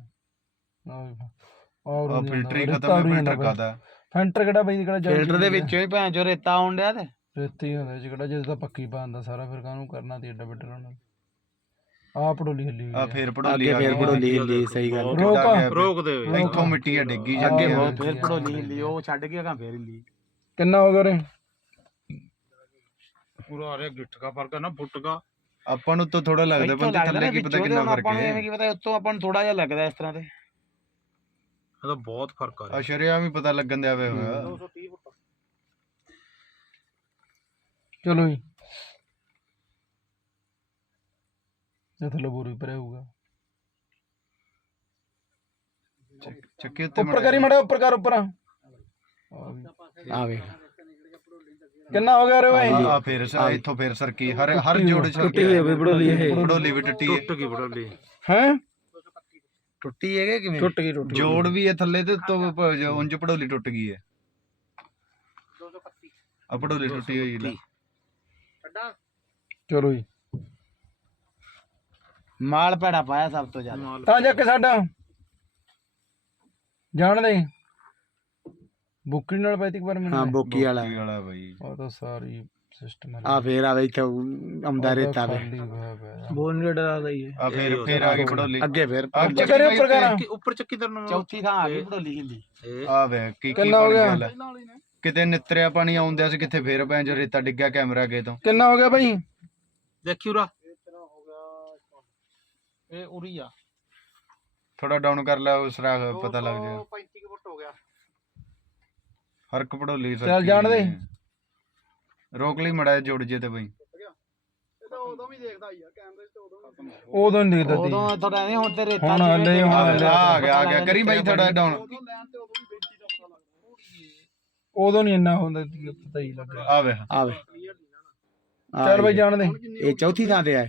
ਆਹ ਆ ਫਿਲਟਰ ਹੀ ਖਤਮ ਹੈ ਫਿਲਟਰ ਕਾਦਾ ਫੈਂਟਰ ਕਿਹੜਾ ਬਈ ਕਿਹੜਾ ਫਿਲਟਰ ਦੇ ਵਿੱਚੋਂ ਹੀ ਭੈਣ ਚੋ ਰੇਤਾ ਆਉਣ ਡਿਆ ਤੇ। ਰੇਤੀ ਹੁੰਦਾ ਇਹ 'ਚ ਕਿਹੜਾ ਜੇ ਤਾਂ ਪੱਕੀ ਪਾਉਂਦਾ ਸਾਰਾ ਫਿਰ ਕਾਹਨੂੰ ਕਰਨਾ ਤੇ ਏਡਾ ਬਿੱਟਰ ਹੋਣਾ ਆ ਪੜੋਲੀ ਹਿੱਲੀ ਆ ਫੇਰ ਪੜੋਲੀ ਆ ਫੇਰ ਪੜੋਲੀ ਹਿੱਲੀ ਸਹੀ ਗੱਲ। ਰੋਕ। ਰੋਕ ਦੇ ਵੇ। ਇੱਥੋਂ ਮਿੱਟੀ ਆ ਡਿੱਗੀ ਜਾਂਦੀ ਅੱਗੇ ਫੇਰ ਪੜੋਲੀ ਹਿੱਲੀ ਉਹ ਛੱਡ ਕੇ ਅਗਾ ਫੇਰ ਹਿੱਲੀ। ਕਿੰਨਾ ਹੋ ਗਿਆ ਰੇ ਪੂਰਾ ਅਰੇ ਗਿੱਠ ਦਾ ਫ਼ਰਕ ਹੈ ਨਾ ਫੁੱਟ ਆਪਾਂ ਨੂੰ ਤਾਂ ਥੋੜਾ ਲੱਗਦਾ ਇੱਥੋਂ ਥੱਲੇ ਕੀ ਪਤਾ ਕਿੰਨਾ ਫ਼ਰਕ ਹੈ। ਕੀ ਪਤਾ ਉੱਤੋਂ ਆਪਾਂ ਨੂੰ ਥੋੜਾ ਜਿਹਾ ਲੱਗਦਾ ਇਸ ਤਰ੍ਹਾਂ ਤੇ ਇਹਦਾ ਬਹੁਤ ਫ਼ਰਕ ਆ ਰਿਹਾ। ਅਸ਼ਰਿਆ ਵੀ ਪਤਾ ਲੱਗਣ ਦਿਆ ਵੇ ਹੋਇਆ। ਚਲੋ ਜੀ। ਜੇ ਥੱਲੇ ਬੋਰ ਵੀ ਭਰਿਆ ਹੋਊਗਾ ਉੱਪਰ ਕਰੀ ਮੜਾ ਉੱਪਰ ਕਰ ਉੱਪਰ। ਆ ਵੇ। ਕਿੰਨਾ ਹੋ ਗਿਆ ਰੇ ਓਏ ਆ ਫੇਰ ਸਾ ਇੱਥੋਂ ਫੇਰ ਸਰਕੀ ਹਰ ਹਰ ਜੋੜੇ ਛੋਟੀ ਹੋਈ ਬਈ ਬੜੋਲੀ ਇਹ। ਬੜੋਲੀ ਵੀ ਟੱਟੀ ਟੁੱਟ ਗਈ ਬੜੋਲੀ ਹੈ? ਟੁੱਟੀ ਹੈਗੇ ਕਿਵੇਂ? ਟੁੱਟ ਗਈ ਟੁੱਟ ਜੋੜ ਵੀ ਹੈ ਥੱਲੇ ਤੇ ਤੋਂ ਉਂਝ ਪੜੋਲੀ ਟੁੱਟ ਗਈ ਹੈ। 225 ਆ ਪੜੋਲੀ ਟੁੱਟੀ ਹੋਈ ਲਾ ਛੱਡਾ ਚਲੋ ਜੀ। ਮਾਲ ਭੈੜਾ ਪਾਇਆ ਸਭ ਤੋਂ ਜ਼ਿਆਦਾ। ਤਾਂ ਜਾ ਕੇ ਸਾਡਾ। ਜਾਣ ਦੇ। ਬੁੱਕਰੀ ਨਾਲ ਪੈਤੀ ਇੱਕ ਵਾਰ ਹਾਂ ਮੈਨੂੰ ਬੋਕੀ ਵਾਲਾ। ਵਾਲਾ ਬਾਈ। ਉਹ ਤਾਂ ਸਾਰੀ ਸਿਸਟਮ ਆ। ਫੇਰ ਆਵੇ ਇੱਥੇ ਆਉਂਦਾ ਰੇਤਾ ਵੇ ਬੋਨ ਰੇਡਰ ਆ ਗਈ ਆ ਫੇਰ ਫੇਰ ਆ ਗਏ ਬੜੋਲੇ ਅੱਗੇ ਫੇਰ। ਆ ਉੱਪਰ ਕਰਾਂ ਉੱਪਰ ਚੱਕੀ ਦਰਨ ਚੌਥੀ ਥਾਂ ਆ ਗਈ ਭੜੋਲੀ ਹਿੰਦੀ। ਆ ਵੇ ਕੀ ਕੀ ਹੋ ਬਣ ਗਿਆ? ਗੱਲ ਹੈ। ਕਿਤੇ ਨਿਤਰਿਆ ਪਾਣੀ ਆਉਂਦਿਆ ਸੀ ਕਿੱਥੇ ਫੇਰ ਪੈਂਜ ਰੇਤਾ ਡਿੱਗਿਆ ਕੈਮਰਾ ਅੱਗੇ ਤੋਂ। ਕਿੰਨਾ ਹੋ ਗਿਆ ਬਾਈ? ਦੇਖੀ ਉਰਾ। ਇਹ ਉਰੀ ਆ। ਥੋੜਾ ਡਾਊਨ ਕਰ ਲੈ ਉਸ ਰਾਹ ਪਤਾ ਲੱਗ ਜਾਏ 35 ਫੁੱਟ ਹੋ ਗਿਆ। ਹਰ ਕਪੜੋਲੀ ਸਰ ਚੱਲ ਜਾਣ ਦੇ। ਰੋਕ ਲਈ ਮੜਾ ਜੁੜ ਜੇ ਤੇ ਬਈ। ਉਦੋਂ ਵੀ ਦੇਖਦਾ ਯਾਰ ਕੈਮਰੇ 'ਚ ਉਦੋਂ ਉਦੋਂ ਉਦੋਂ ਥੋੜਾ ਨਹੀਂ ਹੁਣ ਤੇ ਰੇਤਾ ਆ ਗਿਆ ਆ ਗਿਆ। ਕਰੀ ਬਾਈ ਥੋੜਾ ਡਾਊਨ ਉਦੋਂ ਨਹੀਂ ਇੰਨਾ ਹੁੰਦਾ ਪਤਾ ਹੀ ਲੱਗਦਾ। ਆਵੇ। ਆਵੇ। ਚੱਲ ਬਈ ਜਾਣ ਦੇ। ਇਹ ਚੌਥੀ ਥਾਂ ਤੇ ਆਏ।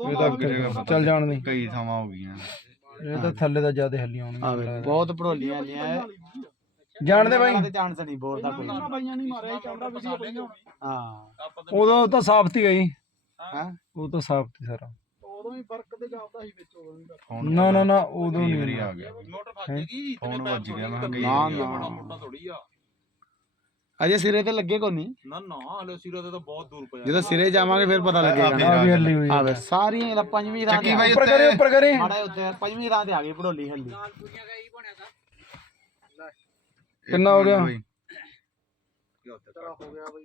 ਇਹ ਤਾਂ ਪਤਾ। ਚੱਲ ਜਾਣ ਦੇ। ਕਈ ਥਾਵਾਂ ਹੋ ਗਈਆਂ। ਇਹ ਤਾਂ ਥੱਲੇ ਤਾਂ ਜ਼ਿਆਦਾ ਹੱਲੀ ਆਵੇ ਆਉਣਗੇ ਬਹੁਤ ਪੜੋਲੀਆਂ ਲੀਆਂ ਜਾਣ ਦੇ ਬਾਈ? ਤੇ ਚਾਂਸ ਨਹੀਂ ਬੋਲਦਾ ਕੋਈ। ਬਾਈਆਂ ਨਹੀਂ ਮਾਰਿਆ ਕੈਮਰਾ ਵੀਡੀਓ ਪਈਆਂ ਹਾਂ। ਉਦੋਂ ਤਾਂ ਸਾਫ਼ ਤੀ ਗਈ ਹਾਂ? ਉਹ ਤਾਂ ਸਾਫ਼ ਤੀ ਸਾਰਾ। ਉਦੋਂ ਹੀ ਫ਼ਰਕ ਤੇ ਜਾਪਦਾ ਸੀ ਵਿੱਚ ਉਦੋਂ ਵੀ ਨਾ ਨਾ ਨਾ ਉਦੋਂ ਨਹੀਂ ਆ ਗਿਆ। ਮੋਟਰ ਫਸ ਜੇਗੀ ਫੋਨ ਵੱਜ ਗਿਆ, ਨਾ ਗਈ ਨਾ। ਮੋਟਾ ਥੋੜੀ ਆ। ਅਜੇ ਸਿਰੇ ਤੇ ਲੱਗੇ ਕੋ ਨਹੀਂ। ਨਾ ਨਾ ਹਲੇ ਸਿਰੇ ਤੇ ਤਾਂ ਬਹੁਤ ਦੂਰ ਪਿਆ। ਜਦੋਂ ਸਿਰੇ ਜਾਵਾਂਗੇ ਫਿਰ ਪਤਾ ਲੱਗੇਗਾ। ਆ ਵੀ ਹੱਲੀ ਹੋਈ ਆ। ਵੇ ਸਾਰੀਆਂ ਇਹਦਾ ਪੰਜਵੀਂ ਚੱਕੀ ਬਾਈ ਉੱਪਰ ਕਰੇ ਉੱਪਰ ਕਰੇ ਮਾੜਾ ਉੱਤੇ। ਪੰਜਵੀਂ ਥਾਂ ਤੇ ਆ ਗਈ ਭੜੋਲੀ ਹੱਲੀ। ਕਿੰਨਾ ਹੋ ਗਿਆ? ਬਾਈ। ਤੇਰਾ ਹੋ ਗਿਆ ਬਈ।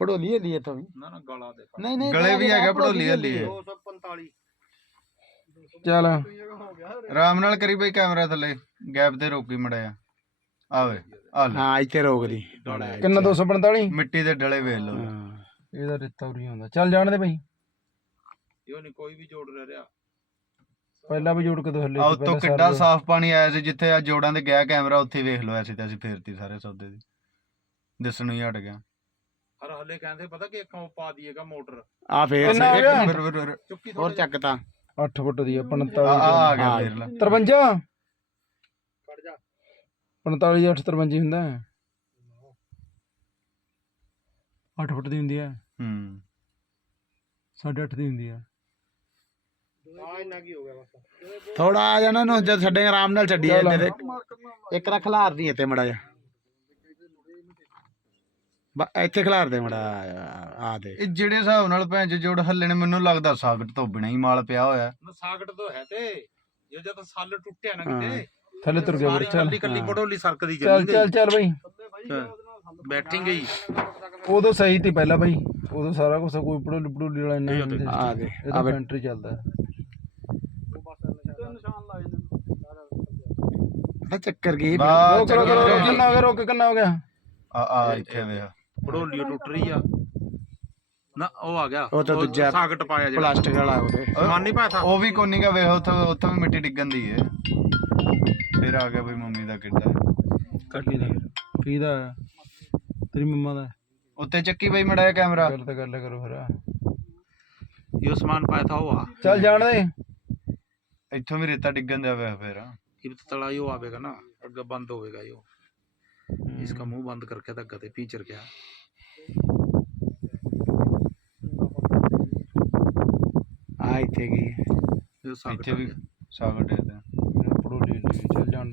ਭੜੋਲੀ ਹੱਲੀ ਇੱਥੋਂ ਵੀ। ਨਾ ਨਾ ਗਲਾ ਦੇ ਨਹੀਂ ਨਹੀਂ ਗਲੇ ਵੀ ਹੈਗਾ ਭੜੋਲੀ ਹੱਲੀ ਹੈ। 245 ਚੱਲ। ਹੋ ਗਿਆ ਆਰਾਮ ਨਾਲ ਕਰੀ ਬਈ ਕੈਮਰਾ ਥੱਲੇ। ਗੈਪ ਤੇ ਰੋਕੀ ਮੜਿਆ। ਆਵੇ ਆ ਲੈ। ਹਾਂ ਇੱਥੇ ਰੋਕ ਦੀ ਕਿੰਨਾ 245 ਮਿੱਟੀ ਦੇ ਡਲੇ ਵੇਖ ਲਓ। ਇਹਦਾ ਰਿੱਤਾ ਉਰੀ ਹੁੰਦਾ ਚੱਲ ਜਾਣ ਦੇ ਬਈ ਇਹੋ ਨਹੀਂ ਕੋਈ ਵੀ ਜੋੜ ਰਹਿ ਰਿਹਾ। ਪਹਿਲਾਂ ਵੀ ਜੋੜ ਕੇ ਦੋ ਹੱਲੇ ਆ ਉੱਤੋਂ ਕਿੱਡਾ ਸਾਫ਼ ਪਾਣੀ ਆਇਆ ਸੀ ਜਿੱਥੇ ਆ ਜੋੜਾਂ ਦੇ ਗਿਆ ਕੈਮਰਾ ਉੱਥੇ ਵੇਖ ਲਓ ਐਸੀ ਤੇ ਅਸੀਂ ਫੇਰਤੀ ਸਾਰੇ ਸੌਦੇ ਦੀ। ਦਿਸਣੋਂ ਹੀ ਹਟ ਗਿਆ। ਹਰ ਹਲੇ ਕਹਿੰਦੇ ਪਤਾ ਕਿ ਇੱਕ ਪਾ ਦਈਏਗਾ ਮੋਟਰ। ਆ ਫੇਰ ਕਿੰਨਾ ਹੋ ਗਿਆ? ਫਿਰ- ਫਿਰ- ਫਿਰ- ਚੁੱਕੀ ਹੋਰ ਚੱਕ ਤਾਂ। 8 ਫੁੱਟ ਦੀ ਆ ਆ 45 ਆ ਆ ਗਿਆ ਫੇਰ ਲੈ। 53 ਕੱਢ ਜਾ 45 8 53 ਹੁੰਦਾ 8 ਫੁੱਟ ਦੀ ਹੁੰਦੀ ਆ ਹੂੰ। 8.5 ਦੀ ਹੁੰਦੀ ਆ ਹਾਂ ਇੰਨਾ ਕੀ ਹੋ ਗਿਆ ਬਸ। ਥੋੜਾ ਆ ਜਾਣਾ ਨੂੰ ਜਦ ਛੱਡੇ ਆਰਾਮ ਨਾਲ ਛੱਡੀ। ਇੱਥੇ ਤੇ ਇੱਕ ਰ ਖਲਾਰ ਦੀ ਇੱਥੇ ਮੜਾ ਜਾ ਬਾ ਇੱਥੇ ਖਲਾਰ ਦੇ ਮੜਾ ਆ ਦੇ। ਇਹ ਜਿਹੜੇ ਹਿਸਾਬ ਨਾਲ ਭੈਣ ਚ ਜੋੜ ਹੱਲੇ ਨੇ ਮੈਨੂੰ ਲੱਗਦਾ ਸਾਗਟ ਤੋਂ ਬਿਨਾ ਹੀ ਮਾਲ ਪਿਆ ਹੋਇਆ। ਸਾਗਟ ਤੋਂ ਹੈ ਤੇ। ਜੇ ਜਦ ਸੱਲ ਟੁੱਟਿਆ ਨਾ ਹਾਂ। ਕਿਤੇ ਥੱਲੇ ਤੁਰ ਗਿਆ ਵੀਰ ਚੱਲ। ਕੱਲੀ। ਬੜੋਲੀ ਸਰਕਦੀ ਚੱਲ ਚੱਲੀ ਚੱਲ ਚੱਲ ਬਈ। ਬੈਠੀ ਗਈ। ਉਦੋਂ ਸਹੀ ਤੀ ਪਹਿਲਾਂ ਬਈ। ਉਦੋਂ ਸਾਰਾ ਕੁਝ ਕੋਈ ਪੜੋਲੀ ਪੜੋਲੀ ਵਾਲਾ ਇੰਨਾ ਨਹੀਂ ਆ ਦੇ ਇਹ ਆ ਤਾਂ ਬੈ ਫੈਂਟਰੀ ਚੱਲਦਾ ਪਤਾ ਚੱਕਰ ਬਾ ਰੋਕ ਰੋਕ ਰੋਕ ਕਿੰਨਾ ਹੋ ਗਿਆ ਰੋਕ ਕਿੰਨਾ ਹੋ ਗਿਆ? ਆ ਆ ਇੱਥੇ ਵੇਖ ਬੜੋਲੀ ਟੁੱਟ ਰਹੀ ਆ। ਨਾ ਉਹ ਆ ਗਿਆ। ਉਹ ਤਾਂ ਦੂਜਾ ਸਾਗਟ ਪਾਇਆ ਜਿਹੜਾ। ਪਲਾਸਟਿਕ ਵਾਲਾ ਉਹਦੇ। ਸਮਾਨ ਨਹੀਂ ਪਾਇਆ ਥਾ ਉਹ ਵੀ ਕੋਨੀ ਕਾ ਵੇਖ ਉੱਥੇ ਉੱਥੇ ਵੀ ਮਿੱਟੀ ਡਿੱਗਣ ਦੀ ਏ। ਫਿਰ ਆ ਗਿਆ ਬਈ ਮੰਮੀ ਦਾ ਕਿੱਡਾ ਕੱਢੀ ਦੇ ਕਿਹਦਾ ਆ? ਤੇਰੀ ਮੰਮਾ ਦਾ ਉੱਤੇ ਚੱਕੀ ਬਈ ਮੜਾਇਆ ਕੈਮਰਾ ਗੱਲ ਤਾਂ ਗੱਲ ਕਰੋ ਫਿਰ ਇਹ ਸਮਾਨ ਪਾਇਆ ਥਾ ਉਹ ਆ ਚੱਲ ਜਾਣ ਦੇ ਇੱਥੋਂ ਵੀ ਰੇਤਾ ਡਿੱਗਣ ਦਿਆ ਵੇਖ ਫਿਰ ਇਹ ਤਲਾ ਹੀ ਉਹ ਆਵੇਗਾ ਨਾ ਅੱਗਾ ਬੰਦ ਹੋਵੇਗਾ ਇਹ इसका मुंह बंद करके तक गते पीछर गया ਆ ਇੱਥੇ ਗਈ ये सागट ਇੱਥੇ आ ਵੀ गया। ਸਾਗਟ ਫੋਟੋ ਲੈ ਲਈ ਚੱਲ ਜਾਣ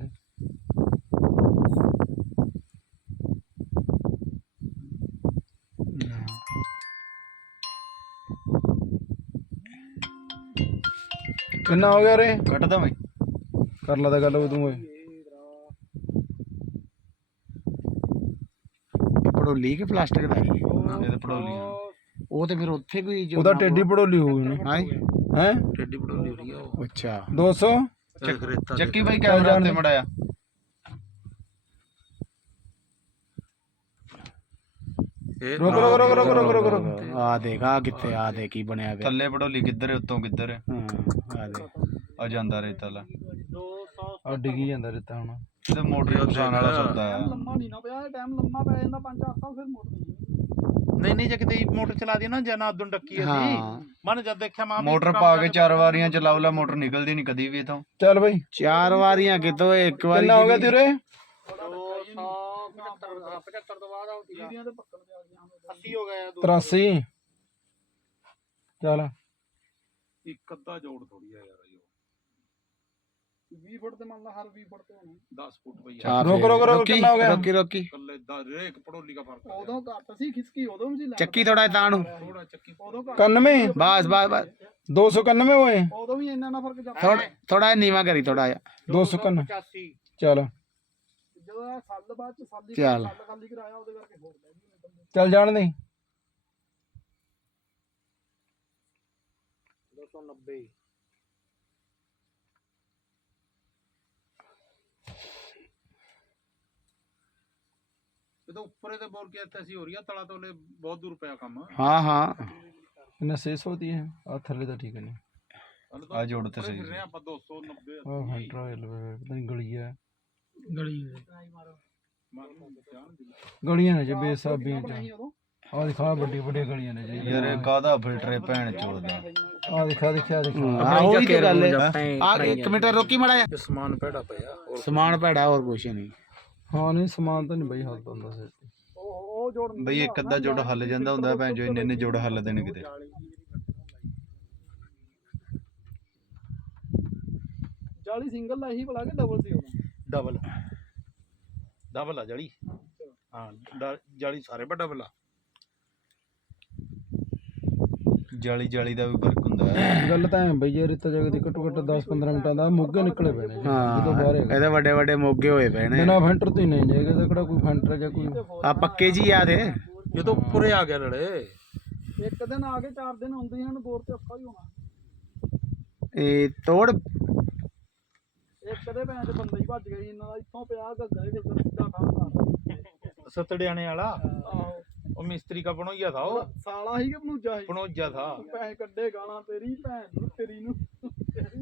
ਕਿੰਨਾ ਹੋ ਗਿਆ ਰੇ? ਘਟਦਾ ਮੈਂ। ਕਰ ਲਾ ਤਾਂ ਗੱਲ ਉਹ ਤੂੰ ਓਏ। ਪੜੋਲੀ ਕੇ ਪਲਾਸਟਿਕ ਦਾ ਇਹ? ਤਾਂ ਪੜੋਲੀ ਆ। ਉਹ ਤੇ ਫਿਰ ਉੱਥੇ ਕੋਈ ਉਹਦਾ ਟੇਡੀ ਪੜੋਲੀ ਹੋ ਗਈ ਨਾ ਹੈ? ਟੇਢੀ ਪੜੋਲੀ ਹੋ ਆ ਉਹ। ਅੱਛਾ। 200 ਚੱਕ ਰੇਤਾ ਜੱਕੀ ਬਾਈ ਕੈਮਰਾ ਤੇ ਮੜਾਇਆ ਇਹ ਰੁਕ ਰੁਕ ਰੁਕ ਰੁਕ ਰੁਕ ਰੁਕ ਆ ਦੇਖ ਆ ਕਿੱਥੇ ਆ ਦੇ ਕੀ ਬਣਿਆ ਪਿਆ। ਥੱਲੇ ਬੜੋਲੀ ਕਿੱਧਰ ਹੈ ਉੱਤੋਂ ਕਿੱਧਰ ਹਾਂ, ਆ ਦੇ ਆ ਜਾਂਦਾ ਰੇਤਾ ਲਾ। ਆ ਡਿੱਗੀ ਜਾਂਦਾ ਰੇਤਾ ਹੁਣ। ਤੇ ਮੋਟਰ ਦਾ ਵਾਲਾ ਸੌਦਾ ਆ। ਲੰਮਾ ਨਹੀਂ ਨਾ ਪਿਆ ਟਾਈਮ ਲੰਮਾ ਪੈ ਜਾਂਦਾ 5-8 ਸਾਲ ਫਿਰ ਮੁੜਦੀ ਨਹੀਂ ਨਹੀਂ ਜੇ ਕਿਤੇ ਮੋਟਰ ਚਲਾ ਦੀ ਨਾ ਜਨਾ ਉਦੋਂ ਡੱਕੀ ਅਸੀਂ ਹਾਂ। ਮਨ ਜਦ ਦੇਖਿਆ ਮਾਂ ਮੋਟਰ ਪਾ ਕੇ ਚਾਰ ਵਾਰੀਆਂ ਚਲਾਉ ਲਾ ਮੋਟਰ ਨਿਕਲਦੀ ਨਹੀਂ ਕਦੀ ਵੀ ਇਥੋਂ। ਚੱਲ ਬਈ। ਚਾਰ ਵਾਰੀਆਂ ਕਿਤੋਂ ਇੱਕ ਵਾਰੀ ਕਿੰਨਾ ਹੋ ਗਿਆ ਤੇਰੇ? 75 ਤੋਂ ਬਾਅਦ ਆਉਂਦੀ ਆ 80 ਹੋ ਗਿਆ 83 ਚੱਲ। ਇੱਕ ਅੱਧਾ ਜੋੜ ਥੋੜੀ ਆ ਯਾਰ। 20 ਫੁੱਟ ਤੇ ਮੰਨ ਲਾ ਹਰ 20 ਫੁੱਟ ਤੇ ਹੋਣਾ। 10 ਫੁੱਟ ਭਈਆ ਚਾਰ ਰੋਕ ਰੋਕ ਰੋਕ ਕਿੰਨਾ ਹੋ ਗਿਆ? ਰੋਕੀ ਰੋਕੀ। ਕੱਲੇ ਦਾ ਰੇਕ ਪੜੋਲੀ ਦਾ ਫ਼ਰਕ ਉਦੋਂ ਘੱਟ ਸੀ ਖਿਸਕੀ ਉਦੋਂ ਵੀ ਸੀ ਚੱਕੀ ਥੋੜਾ ਇਦਾਂ ਨੂੰ। ਥੋੜਾ ਚੱਕੀ ਉਦੋਂ ਘੱਟ 91 ਬਸ ਬਸ ਬਸ। 291 ਹੋਏ। ਉਦੋਂ ਵੀ ਇੰਨਾ ਨਾ ਫ਼ਰਕ ਜਾਂਦਾ ਥੋੜਾ ਥੋੜਾ ਨੀਵਾ ਕਰੀ ਥੋੜਾ ਜਿਹਾ। 291 ਚਲੋ। ਜਦੋਂ ਇਹ ਸੱਲ ਬਾਅਦ ਚ ਸੱਲ ਹੀ ਚੱਲ। ਸੱਲ ਖਾਲੀ ਕਰਾਇਆ ਉਹਦੇ ਕਰਕੇ ਹੋਰ ਲੈ ਗਈ ਮੈਨੂੰ ਤਾਂ। ਚੱਲ ਜਾਣ ਦੇ। 290 ਜਦੋਂ ਉੱਪਰੇ ਤੇ ਬੋਰ ਕੀਤਾ ਸੀ ਹੋ ਰਿਹਾ ਤਲਾ ਤੋਲੇ ਬਹੁਤ ਦੂਰ ਪਿਆ ਕੰਮ। ਹਾਂ ਹਾਂ। ਇਹਨਾਂ 600 ਦੀ ਹੈ ਆ ਥੱਲੇ ਦਾ ਠੀਕ ਨਹੀਂ। ਆ ਜੋੜ ਤੇ ਸਹੀ ਰਹੇ ਆਪਾਂ 290 ਉਹ 111 ਪਤਾ ਨਹੀਂ ਗਲੀ ਹੈ ਗਲੀ ਗਲੀਆਂ ਨੇ ਜੇ ਬੇਸਾਬੀਆਂ ਚ। ਆ ਦਿਖਾ ਵੱਡੀ ਵੱਡੀ ਗਲੀਆਂ ਨੇ ਜੀ। ਯਾਰ ਕਾਦਾ ਫਿਲਟਰ ਹੈ ਭੈਣ ਚੋਦ ਦਾ? ਆ ਦਿਖਾ ਦਿਖਾ ਦਿਖਾ ਆ ਇੱਕ ਮਿੰਟ ਰੋਕੀ ਮੜਾ ਸਮਾਨ ਭੈੜਾ ਪਿਆ। ਸਮਾਨ ਭੈੜਾ ਹੋਰ ਕੁਛ ਨਹੀਂ। ਹਾਂ ਨਹੀਂ ਸਮਾਨ ਤਾਂ ਨਹੀਂ ਬਈ ਹੱਥ ਹੁੰਦਾ ਸਿਰ ਉਹ ਜੋੜ ਬਈ ਇੱਕ ਅੱਧਾ ਜੋੜ ਹੱਲ ਜਾਂਦਾ ਹੁੰਦਾ ਭੈਣ ਜੋ ਇੰਨੇ ਇੰਨੇ ਜੋੜ ਹੱਲ ਦੇਣ ਕਿਤੇ। ਜਾਲੀ ਸਿੰਗਲ ਲਾ ਹੀ ਬਲਾ ਕੇ ਡਬਲ ਸੀ ਡਬਲ ਡਬਲ ਆ ਜਾਲੀ। ਹਾਂ ਜਾਲੀ ਸਾਰੇ ਵੱਡਾ ਬੱਲਾ ਜਾਲੀ ਜਾਲੀ ਦਾ ਵੀ ਫ਼ਰਕ ਹੁੰਦਾ ਹੈ। ਗੱਲ ਤਾਂ ਐ ਬਈ ਜੇ ਰੇਤਾ ਜਗ ਦੀ ਘੱਟੋ ਘੱਟ 10 15 ਮਿੰਟਾਂ ਦਾ ਮੋਗੇ ਨਿਕਲੇ ਪੈਣੇ ਜੀ, ਜਦੋਂ ਬਾਹਰ ਹੈਗਾ। ਇਹਦੇ ਵੱਡੇ ਵੱਡੇ ਮੋਗੇ ਹੋਏ ਪਏ ਨੇ ਬਿਨਾ ਫੈਂਟਰ ਤੋਂ ਹੀ ਨਹੀਂ ਜਾਏਗਾ ਤਾਂ ਕਿਹੜਾ ਕੋਈ ਫੈਂਟਰ ਜਾਂ ਕੋਈ ਆ ਪੱਕੇ ਜੀ ਆ ਦੇ ਇਹ ਤਾਂ ਉੱਪਰੇ ਆ ਗਿਆ ਲੜੇ ਇੱਕ ਦਿਨ ਆ ਕੇ ਚਾਰ ਦਿਨ ਹੁੰਦੇ ਇਹਨਾਂ ਨੂੰ ਬੋਰ ਤੇ ਔਖਾ ਹੀ ਹੋਣਾ। ਇਹ ਤੋੜ। ਇੱਕ ਦੇ ਭੈਣ ਦੇ ਬੰਦੇ ਹੀ ਭੱਜ ਗਏ ਇਹਨਾਂ ਦਾ ਇੱਥੋਂ ਪਿਆ ਗੱਗਾ ਦੇ ਗੱਗਾ ਸਿੱਧਾ ਠਾਹ ਸਤੜਿਆਣੇ ਵਾਲਾ? ਆਹੋ। ਉਹ ਮਿਸਤਰੀ ਕਾ ਬਣੋਈਆ ਥਾ ਉਹ। ਸਾਲਾ ਹੀ ਕਿ ਭਨੂਜਾ ਸੀ? ਬਣੋਈਆ ਥਾ। ਪੈਸੇ ਕੱਢੇ ਗਾਲਾਂ ਤੇਰੀ ਭੈਣ ਨੂੰ ਤੇਰੀ ਨੂੰ।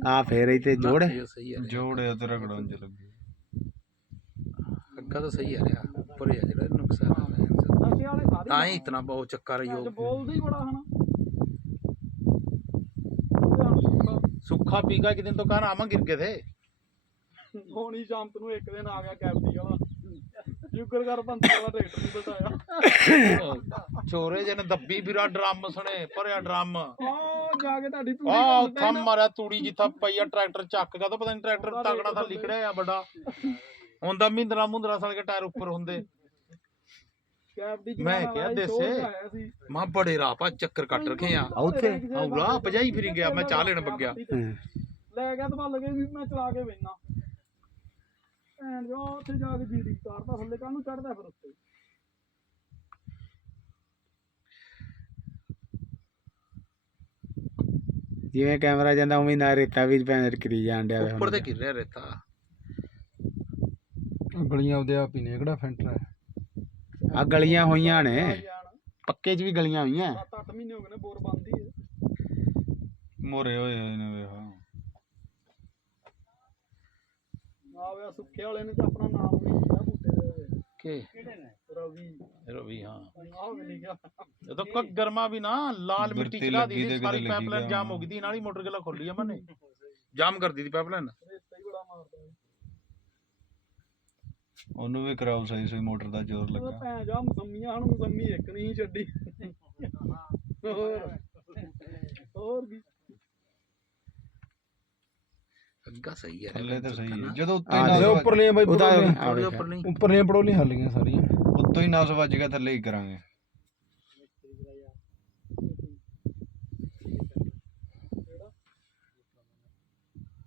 ਆ ਫੇਰ ਇੱਥੇ ਜੋੜ। ਇਹ ਸਹੀ ਹੈ ਜੋੜਿਆ ਤੇ ਰਗੜਾਂ ਚ ਲੱਗੇ। ਅੱਗਾ ਤਾਂ ਸਹੀ ਆ ਰਿਹਾ। ਉੱਪਰ ਆ ਜਿਹੜਾ ਨੁਕਸਾਨ ਆ ਰਿਹਾ। ਨਸ਼ੇ ਵਾਲੇ ਸਾਰੇ ਤਾਂ ਹੀ ਇਤਨਾ ਬਹੁਤ ਚੱਕਰ ਅੱਜ ਯੋ ਬੋਲਦੇ ਹੀ ਬੜਾ ਹਨਾ। ਉਹਦੇ ਹੁਣ ਸੁੱਖਾ ਸੁੱਖਾ ਪੀਗਾ ਕਿ ਦਿਨ ਤੋਂ ਕਹਾਂ ਆਵਾਂ ਗਿਰ ਗਏ ਥੇ ਹੋਣੀ ਸ਼ਾਮ ਨੂੰ ਇੱਕ ਦਿਨ ਆ ਗਿਆ ਕੈਪਟੀ ਵਾਲਾ। ਸ਼ੁਕਰ ਕਰ ਬੰਦੇ ਵਾਲਾ ਟਰੈਕਟਰ ਨਹੀਂ ਬਤਾਇਆ ਚੋਰੇ ਜਨ ਦੱਬੀ ਫਿਰਾ ਡਰਮ ਸਣੇ ਭਰਿਆ ਡਰਮ। ਆ ਜਾ ਕੇ ਤੁਹਾਡੀ ਤੂੜੀ ਆ ਬੰਦ ਉੱਥਾ ਮਾਰਿਆ ਤੂੜੀ ਜਿੱਥਾ ਪਈ ਆ ਟਰੈਕਟਰ ਚੱਕ ਗਾ ਤਾਂ ਪਤਾ ਨਹੀਂ ਟਰੈਕਟਰ ਤਗੜਾ ਤਾਂ ਲਿਖੜਿਆ ਆ ਬੜਾ ਹੁੰਦਾ ਮਹਿੰਦਰਾ ਮੁੰਦਰਾ ਸਾਲ ਕੇ ਟਾਇਰ ਉੱਪਰ ਹੁੰਦੇ। ਮੈਂ ਕਿਹਾ ਦੇਸੇ। ਮਾਂ ਬੜੇ ਰਾਹ ਪਾ ਚੱਕਰ ਕੱਟ ਰਖੇ ਆ। ਉੱਥੇ? ਔਲਾ ਭਜਾਈ ਫਿਰੀ ਗਿਆ ਮੈਂ ਚਾਹ ਲੈਣ ਬੱਗਿਆ ਲੈ ਗਿਆ ਤਾਂ ਲੱਗੇ ਵੀ ਮੈਂ ਚਲਾ ਕੇ ਵੇਨਾ ਭੈਣ ਜੋ ਉੱਥੇ ਜਾ ਕੇ ਜੀਰੀ ਤਾਰਦਾ ਥੱਲੇ ਕਾਹਨੂੰ ਚੜਦਾ ਫਿਰ ਉੱਤੇ ਜਿਵੇਂ ਕੈਮਰਾ ਜਾਂਦਾ ਉਵੇਂ ਨਾ ਰੇਤਾ ਵੀ ਪੈਨਰ ਕਰੀ ਜਾਣ ਡਿਆ ਵੇ ਉੱਪਰ ਤੇ ਗਿਰ ਰਿਹਾ ਰੇਤਾ। ਗਲੀਆਂ ਉਹਦੇ ਆਪ ਹੀ ਨੇ ਕਿਹੜਾ ਫੈਂਟਰ ਹੈ? ਆ ਗਲੀਆਂ ਹੋਈਆਂ ਨੇ। ਪੱਕੇ 'ਚ ਵੀ ਗਲੀਆਂ ਹੋਈਆਂ। 7-8 ਮਹੀਨੇ ਹੋ ਗਏ ਨੇ ਬੋਰ ਬੰਦ ਹੀ ਹੈ। ਮੋਰੇ ਹੋਏ ਹੋਏ ਨੇ ਵੇਖ। ਆ ਵੇ ਸੁੱਖੇ ਵਾਲੇ ਨੇ ਤਾਂ ਆਪਣਾ ਨਾਮ ਵੀ ਲਿਖਿਆ ਬੂਟੇ ਦੇ ਵਿੱਚ। ਕਿ? ਰਵੀ। ਰਵੀ ਹਾਂ। ਆਹ ਵੀ ਲਿਖਿਆ। ਇਹ ਤਾਂ ਕ ਗਰਮਾ ਵੀ ਨਾ ਲਾਲ ਮਿੱਟੀ ਚਲਾ ਦੀ ਸੀ ਸਾਰੀ ਪਾਈਪਲਾਈਨ। ਜਾਮ ਹੋ ਗਈ ਦੀ ਨਾਲ ਹੀ ਮੋਟਰ ਗਲਾ ਖੋਲੀ ਆ ਮੈਨੇ। ਜਾਮ ਕਰ ਦਿੱਤੀ ਪਾਈਪਲਾਈਨ ਰੇਤਾ ਹੀ ਬੜਾ ਮਾਰਦਾ ਹੈ ਉਹਨੂੰ ਵੀ ਕਰਾਓ ਸਹੀ ਸਹੀ ਮੋਟਰ ਦਾ ਜ਼ੋਰ ਲੱਗਾ। ਭੈਣ ਜਾ ਮਸੰਮੀਆਂ ਹਨ ਮਸੰਮੀ ਇੱਕ ਨਹੀਂ ਛੱਡੀ। ਹੋਰ। ਹੋਰ ਵੀ ਅੱਗਾ ਸਹੀ ਹੈ ਥੱਲੇ ਤਾਂ ਸਹੀ ਹੈ। ਜਦੋਂ ਉੱਤੇ ਆ ਨਸ ਉੱਪਰਲੀਆਂ ਬਈ ਉਹਦਾ ਪੜੋਲੀਆਂ ਆ ਵੇਖ। ਉੱਪਰ ਨਹੀਂ ਉੱਪਰਲੀਆਂ ਪੜੋਲੀਆਂ ਹੱਲੀਆਂ ਸਾਰੀਆਂ। ਉੱਤੋਂ ਹੀ ਨਸ ਵੱਜ ਗਿਆ ਥੱਲੇ ਹੀ ਕਰਾਂਗੇ।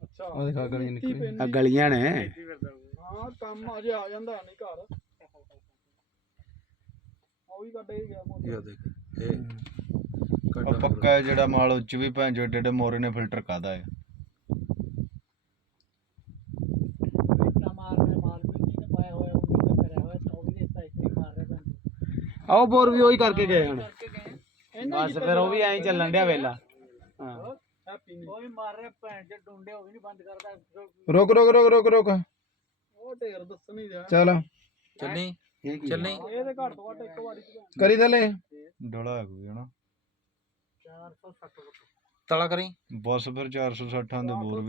ਅੱਛਾ ਆਹ ਦਿਖਾ ਮਿੱਟੀ ਨਿਕਲੀ। ਆ ਗਲੀਆਂ ਨੇ। ਹਾਂ ਕੰਮ ਅਜੇ ਆ ਜਾਂਦਾ ਨਹੀਂ ਘਰ। ਉਹ ਵੀ ਕੱਢ ਗਿਆ ਇਹ ਦੇਖ ਇਹ ਉਹ ਪੱਕਾ ਜਿਹੜਾ ਮਾਲ ਉੱਚ ਵੀ ਭੈਣ ਜੋ ਏਡੇ ਮੋਰੇ ਨੇ ਫਿਲਟਰ ਕਾਦਾ ਹੈ? ਆਓ ਬੋਰ ਵੀ ਉਹੀ ਕਰਕੇ ਗਏ ਹੁਣ। ਬਸ ਫਿਰ ਉਹ ਵੀ ਐਂ ਹੀ ਚੱਲਣ ਡਿਆ ਵੇਲਾ। ਹਾਂ। ਹੈਪੀ ਨਹੀਂ। ਰੁਕ ਰੁਕ ਰੁਕ ਰੁਕ ਰੁਕ। ਉਹ ਢੇਰ ਦੱਸ ਨਹੀਂ ਰਿਹਾ। ਚੱਲ। ਚੱਲਣੀ ਚੱਲਣੀ ਇਹਦੇ ਘੱਟ ਤੋਂ ਘੱਟ ਇੱਕ ਵਾਰੀ ਚ ਭੈਣ। ਕਰੀ ਥੱਲੇ। ਡੋਲਾ ਹੈ ਕੋਈ ਹਨਾ ਤਲਾ ਕਰੀ। ਬਸ ਫਿਰ 460 ਦੇ ਬੋਰ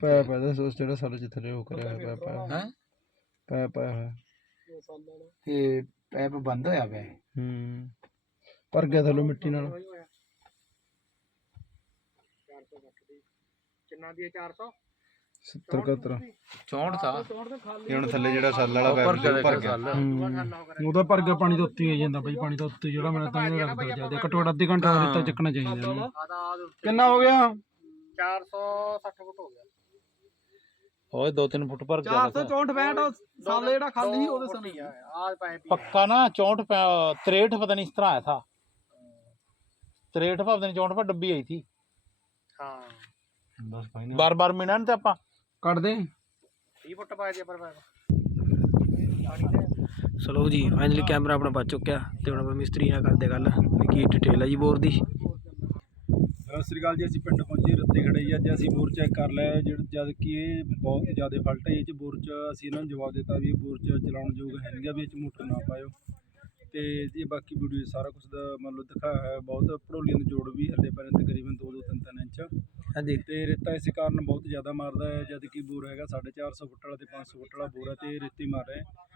ਪੈ ਪੈ ਸੋਚ ਜਿਹੜਾ ਸਾਡੇ ਥੱਲੇ ਉਹ ਕਰਿਆ ਪੈ ਪੈ। ਹੈ? ਪੈ ਪੈ ਹੋਇਆ। ਇਹ ਪੈਪ ਬੰਦ ਹੋਇਆ ਪਿਆ ਹੈ। ਹੂੰ। ਪਰ ਗਿਆ ਥੱਲੋਂ ਮਿੱਟੀ ਨਾਲ। ਕਿੰਨਾ ਦੀ 400 70 71 64 ਥਾ ਚੌਂਟ ਤੇ ਇਹ ਹੁਣ ਥੱਲੇ ਜਿਹੜਾ ਸੱਲ ਵਾਲਾ ਪੈਪ ਸੀ, ਭਰ ਗਿਆ। ਹੂੰ ਉਹਦਾ ਪਰ ਗਿਆ। ਪਾਣੀ ਤਾਂ ਉੱਤੇ ਹੀ ਆਈ ਜਾਂਦਾ ਬਈ ਪਾਣੀ ਤਾਂ ਉੱਤੇ ਜਿਹੜਾ ਮੈਂ ਤਾਂ ਇਹ ਰੱਖਦਾ ਜ਼ਿਆਦਾ। ਘੱਟੋ ਘੱਟ ਅੱਧੀ ਘੰਟਾ ਰੇਤਾ ਚੱਕਣਾ ਚਾਹੀਦਾ। ਇਹਨੂੰ ਕਿੰਨਾ ਹੋ ਗਿਆ? 460 ਫੁੱਟ ਹੋ ਗਿਆ। ਓਏ 2-3 ਫੁੱਟ ਭਰ ਗਿਆ 464 65 ਸਾਲੇ ਜਿਹੜਾ ਖਾਲੀ ਉਹਦੇ ਸਮੇਂ ਆ। ਪਾਏ ਪੱਕਾ ਨਾ 64 63 ਪਤਾ ਨਹੀਂ ਇਸ ਤਰ੍ਹਾਂ ਆਇਆ ਥਾ। 63 ਪਤਾ ਨਹੀਂ 64 ਪਰ ਡੱਬੀ ਆਈ ਥੀ। ਹਾਂ। ਬਸ ਭਾਈ ਬਾਰ ਬਾਰ ਮਿਣਨ ਤੇ ਆਪਾਂ? ਕੱਢ ਦੇ 30 ਫੁੱਟ ਪਾਏ ਦੇ ਪਰ ਸਲੋ ਜੀ ਫਾਈਨਲੀ ਕੈਮਰਾ ਆਪਣਾ ਬਚ ਚੁੱਕਿਆ ਤੇ ਹੁਣ ਆਪਾਂ ਮਿਸਤਰੀ ਨਾਲ ਕਰਦੇ ਗੱਲ ਕੀ ਡਿਟੇਲ ਆ ਜੀ ਬੋਰ ਦੀ। ਸਤਿ ਸ੍ਰੀ ਅਕਾਲ ਜੀ ਅਸੀਂ ਪਿੰਡ ਪਹੁੰਚੇ ਰੱਤੇ ਖੜੇ ਜੀ। ਅੱਜ ਅਸੀਂ ਬੋਰ ਚੈੱਕ ਕਰ ਲਿਆ ਜਦ ਜਦ ਕਿ ਇਹ ਬਹੁਤ ਜ਼ਿਆਦਾ ਫਾਲਟ ਹੈ ਇਹ ਚ ਬੋਰ ਚ ਅਸੀਂ ਇਹਨਾਂ ਨੂੰ ਜਵਾਬ ਦਿੱਤਾ ਵੀ ਇਹ ਬੋਰ ਚ ਚਲਾਉਣ ਯੋਗ ਹੈ ਨਹੀਂਗਾ ਵੀ ਇਹ ਚ ਮੋਟਰ ਨਾ ਪਾਇਓ। ਤੇ ਜੀ ਬਾਕੀ ਵੀਡੀਓ ਸਾਰਾ ਕੁਝ ਦਾ ਮੰਨ ਲਓ ਦਿਖਾਇਆ ਹੈ। ਬਹੁਤ ਭੜੋਲੀਆਂ ਦੇ ਜੋੜ ਵੀ ਹੱਲੇ ਨੇ ਤਕਰੀਬਨ 2-2 3-3 ਇੰਚ। ਹਾਂਜੀ। ਤੇ ਰੇਤਾ ਇਸੇ ਕਾਰਨ ਬਹੁਤ ਜ਼ਿਆਦਾ ਮਾਰਦਾ ਹੈ ਜਦ ਕਿ ਬੋਰ ਹੈਗਾ 450 ਫੁੱਟ ਵਾਲਾ ਤੇ 500 ਫੁੱਟ ਵਾਲਾ ਬੋਰ ਹੈ ਤੇ ਰੇਤੀ ਮਾਰ ਰਿਹਾ।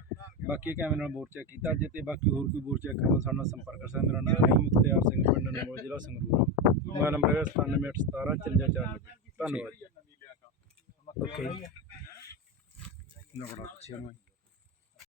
ਬਾਕੀ ਕੈਮਰੇ ਨਾਲ ਬੋਰ ਚੈੱਕ ਕੀਤਾ। ਅੱਜ ਤੇ ਬਾਕੀ ਹੋਰ ਕੋਈ ਬੋਰ ਚੈੱਕ ਕਰਨਾ ਸਾਡੇ ਨਾਲ ਸੰਪਰਕ ਕਰ ਸਕਦਾ ਮੇਰਾ ਨਾਮ ਹੈ ਮੁਖਤਿਆਰ ਸਿੰਘ ਪਿੰਡ ਨਮੋਲ ਜ਼ਿਲ੍ਹਾ ਸੰਗਰੂਰ। ਮੋਬਾਈਲ ਨੰਬਰ ਹੈ 9717 5494 ਧੰਨਵਾਦ ਓਕੇ ਨਗੜਾ ਪਿੱਛੇ ਨੂੰ